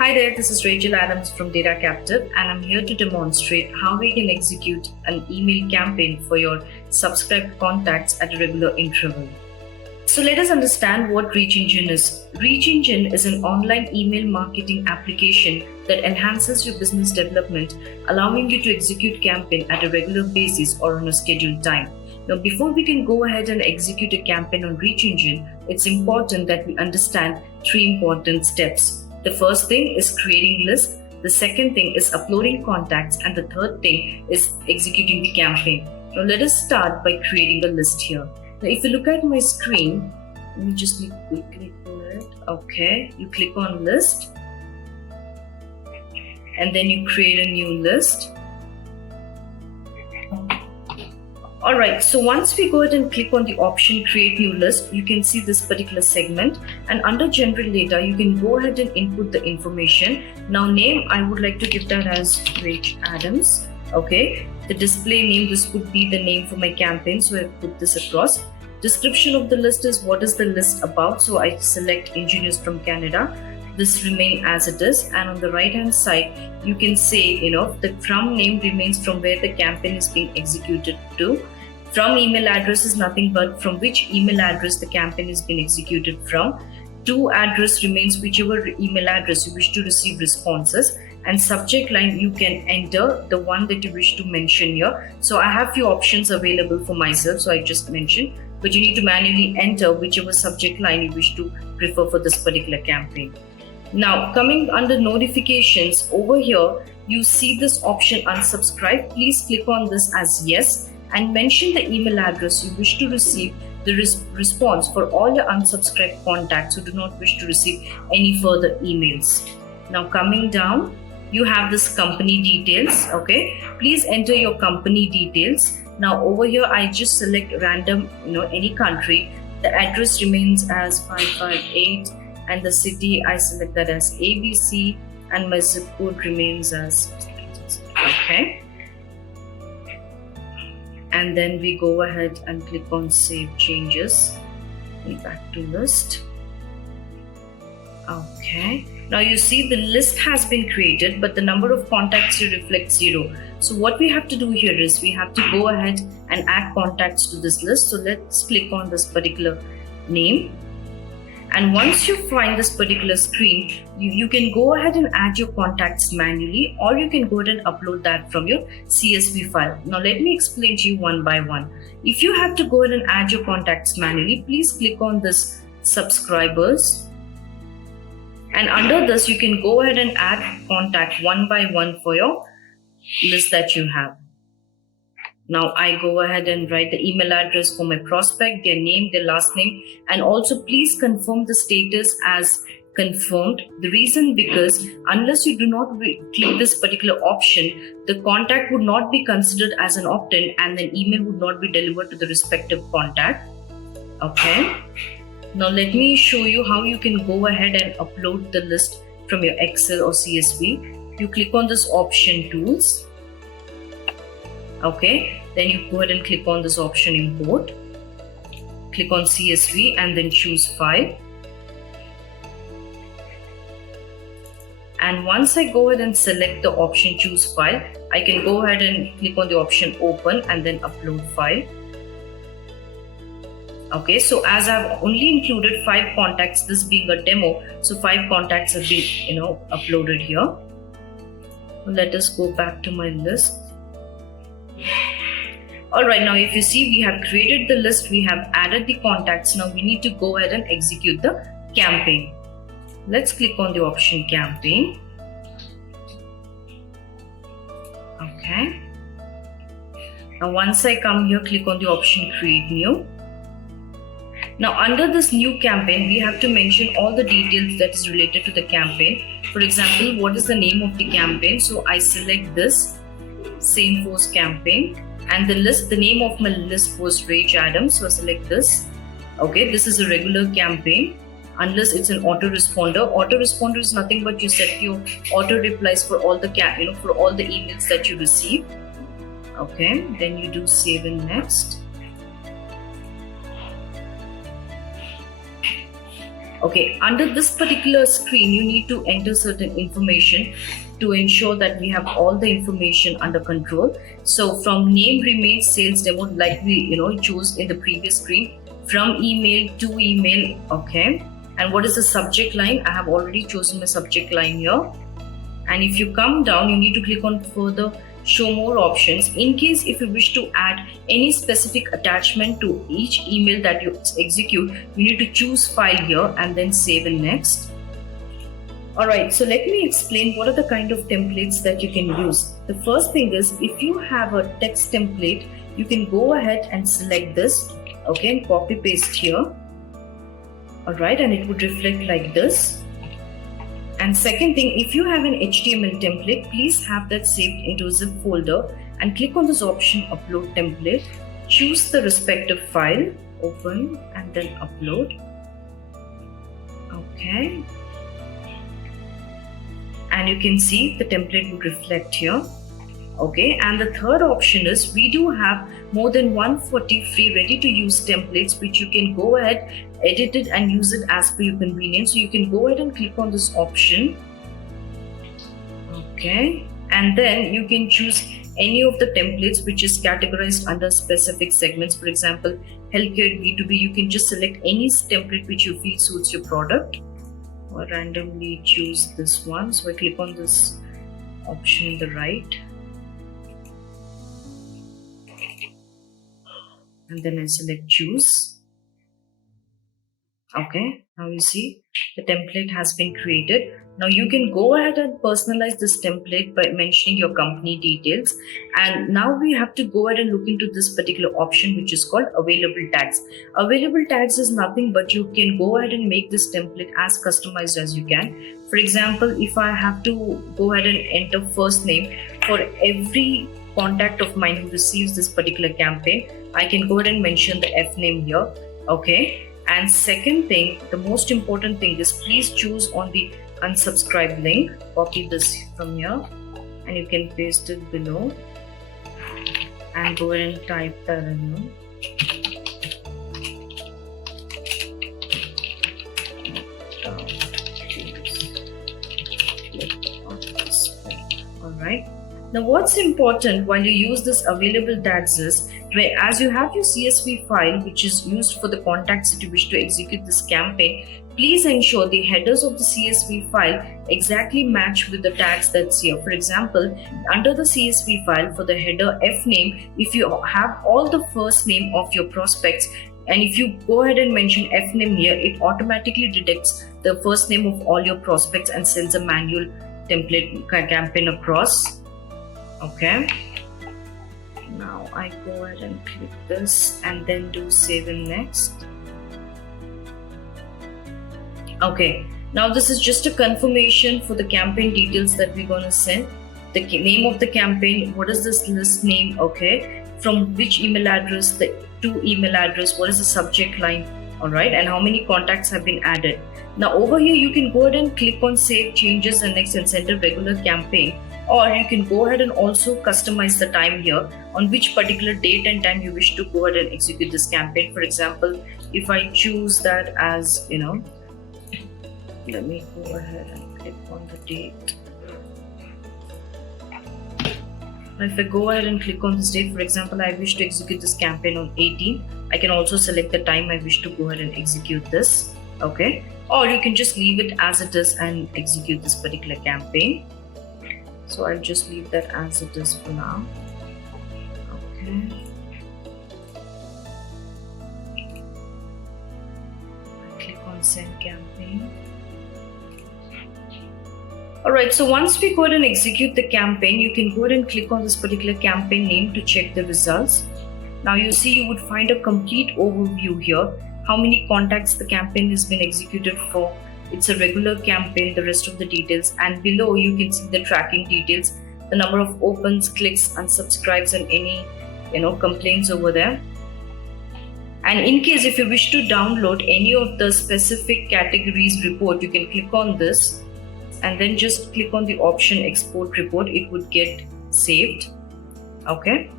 Hi there, this is Rachel Adams from Data Captive, and I'm here to demonstrate how we can execute an email campaign for your subscribed contacts at a regular interval. So let us understand what ReachEngine is. ReachEngine is an online email marketing application that enhances your business development, allowing you to execute campaign at a regular basis or on a scheduled time. Now, before we can go ahead and execute a campaign on ReachEngine, it's important that we understand three important steps. The first thing is creating lists, the second thing is uploading contacts, and the third thing is executing the campaign. Now let us start by creating a list here. Now if you look at my screen, let me just quickly pull it. Okay, you click on list and then you create a new list. Alright, so once we go ahead and click on the option create new list, you can see this particular segment, and under general data you can go ahead and input the information. Now name, I would like to give that as Rach Adams. Okay, the display name, this would be the name for my campaign, so I put this across. Description of the list is what is the list about, so I select engineers from Canada. This remain as it is, and on the right hand side you can say the from name remains from where the campaign is being executed to. From email address is nothing but from which email address the campaign is being executed from. To address remains whichever email address you wish to receive responses, and subject line you can enter the one that you wish to mention here. So I have few options available for myself, so I just mentioned, but you need to manually enter whichever subject line you wish to prefer for this particular campaign. Now coming under notifications, over here you see this option unsubscribe. Please click on this as yes and mention the email address you wish to receive the response for all your unsubscribed contacts who do not wish to receive any further emails. Now coming down, you have this company details. Okay, please enter your company details. Now over here I just select random any country. The address remains as 558 and the city I select that as ABC, and my zip code remains as okay. And then we go ahead and click on save changes. Back to list. Okay, now you see the list has been created, but the number of contacts here reflects 0. So what we have to do here is we have to go ahead and add contacts to this list. So let's click on this particular name. And once you find this particular screen, you can go ahead and add your contacts manually, or you can go ahead and upload that from your CSV file. Now let me explain to you one by one. If you have to go ahead and add your contacts manually, please click on this subscribers. And under this, you can go ahead and add contact one by one for your list that you have. Now I go ahead and write the email address for my prospect, their name, their last name, and also please confirm the status as confirmed. The reason because unless you do not click this particular option, the contact would not be considered as an opt-in and then email would not be delivered to the respective contact. Okay. Now let me show you how you can go ahead and upload the list from your Excel or CSV. You click on this option tools. Okay, then you go ahead and click on this option import. Click on CSV and then choose file. And once I go ahead and select the option choose file, I can go ahead and click on the option open and then upload file. Okay, so as I've only included 5 contacts, this being a demo, so 5 contacts have been uploaded here. Let us go back to my list. Alright, now if you see, we have created the list, we have added the contacts. Now we need to go ahead and execute the campaign. Let's click on the option campaign. Okay. Now once I come here, click on the option create new. Now under this new campaign, we have to mention all the details that is related to the campaign. For example, what is the name of the campaign? So I select this Same Force campaign, and the name of my list was Rach Adams, so I select this. Okay, this is a regular campaign unless it's an autoresponder. Autoresponder is nothing but you set your auto replies for all the for all the emails that you receive. Okay, then you do save and next. Okay, under this particular screen, you need to enter certain information to ensure that we have all the information under control. So from name remains sales demo, like we chose in the previous screen, from email to email. Okay, and what is the subject line? I have already chosen the subject line here. And if you come down, you need to click on further, show more options. In case if you wish to add any specific attachment to each email that you execute, you need to choose file here and then save in next. Alright, so let me explain what are the kind of templates that you can use. The first thing is, if you have a text template, you can go ahead and select this, okay, and copy paste here. Alright, and it would reflect like this. And second thing, if you have an HTML template, please have that saved into a zip folder and click on this option, upload template. Choose the respective file, open and then upload. Okay. And you can see the template would reflect here. Okay, and the third option is, we do have more than 140 free ready to use templates which you can go ahead, edit it and use it as per your convenience. So you can go ahead and click on this option. Okay, and then you can choose any of the templates which is categorized under specific segments. For example, healthcare, B2B, you can just select any template which you feel suits your product, or randomly choose this one. So I click on this option in the right, and then I select choose. Okay, now you see the template has been created. Now you can go ahead and personalize this template by mentioning your company details. And now we have to go ahead and look into this particular option which is called available tags. Available tags is nothing but you can go ahead and make this template as customized as you can. For example, if I have to go ahead and enter first name for every contact of mine who receives this particular campaign, I can go ahead and mention the F name here. Okay. And second thing, the most important thing is, please choose on the unsubscribe link. Copy this from here and you can paste it below and go ahead and type that in. Alright. Now what's important while you use this available tags is, as you have your CSV file which is used for the contacts that you wish to execute this campaign, please ensure the headers of the CSV file exactly match with the tags that's here. For example, under the CSV file for the header F name, if you have all the first name of your prospects, and if you go ahead and mention F name here, it automatically detects the first name of all your prospects and sends a manual template campaign across. Okay. Now I go ahead and click this and then do save in next. Okay, now this is just a confirmation for the campaign details that we're going to send. The name of the campaign, what is this list name, okay, from which email address, the to email address, what is the subject line, alright, and how many contacts have been added. Now over here you can go ahead and click on save changes and next and send a regular campaign. Or you can go ahead and also customize the time here on which particular date and time you wish to go ahead and execute this campaign. For example, if I choose that as, let me go ahead and click on the date. Now if I go ahead and click on this date, for example, I wish to execute this campaign on 18, I can also select the time I wish to go ahead and execute this. Okay. Or you can just leave it as it is and execute this particular campaign. So I'll just leave that as it is for now. Okay. I click on send campaign. Alright, so once we go ahead and execute the campaign, you can go ahead and click on this particular campaign name to check the results. Now you see you would find a complete overview here. How many contacts the campaign has been executed for. It's a regular campaign, the rest of the details, and below you can see the tracking details, the number of opens, clicks, unsubscribes, and any complaints over there. And in case if you wish to download any of the specific categories report, you can click on this and then just click on the option export report. It would get saved. Okay.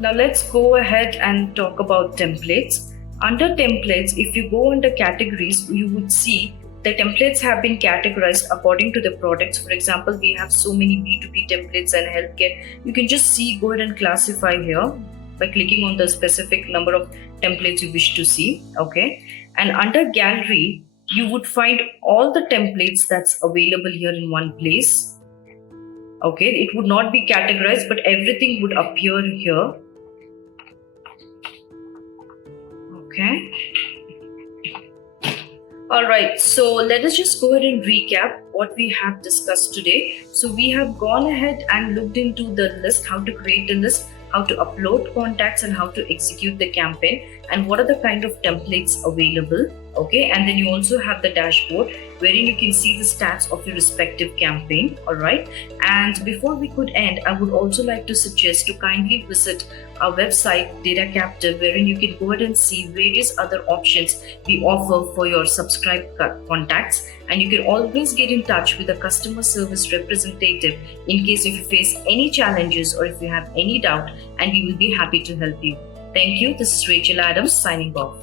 Now let's go ahead and talk about templates. Under templates, if you go under categories, you would see the templates have been categorized according to the products. For example, we have so many B2B templates and healthcare. You can just see, go ahead and classify here by clicking on the specific number of templates you wish to see. Okay. And under gallery, you would find all the templates that's available here in one place. Okay. It would not be categorized, but everything would appear here. Okay. Alright, so let us just go ahead and recap what we have discussed today. So we have gone ahead and looked into the list, how to create a list, how to upload contacts, and how to execute the campaign, and what are the kind of templates available. Okay, and then you also have the dashboard wherein you can see the stats of your respective campaign. Alright, and before we could end, I would also like to suggest to kindly visit our website Data Captive, wherein you can go ahead and see various other options we offer for your subscribed contacts, and you can always get in touch with a customer service representative in case if you face any challenges or if you have any doubt, and we will be happy to help you. Thank you. This is Rachel Adams signing off.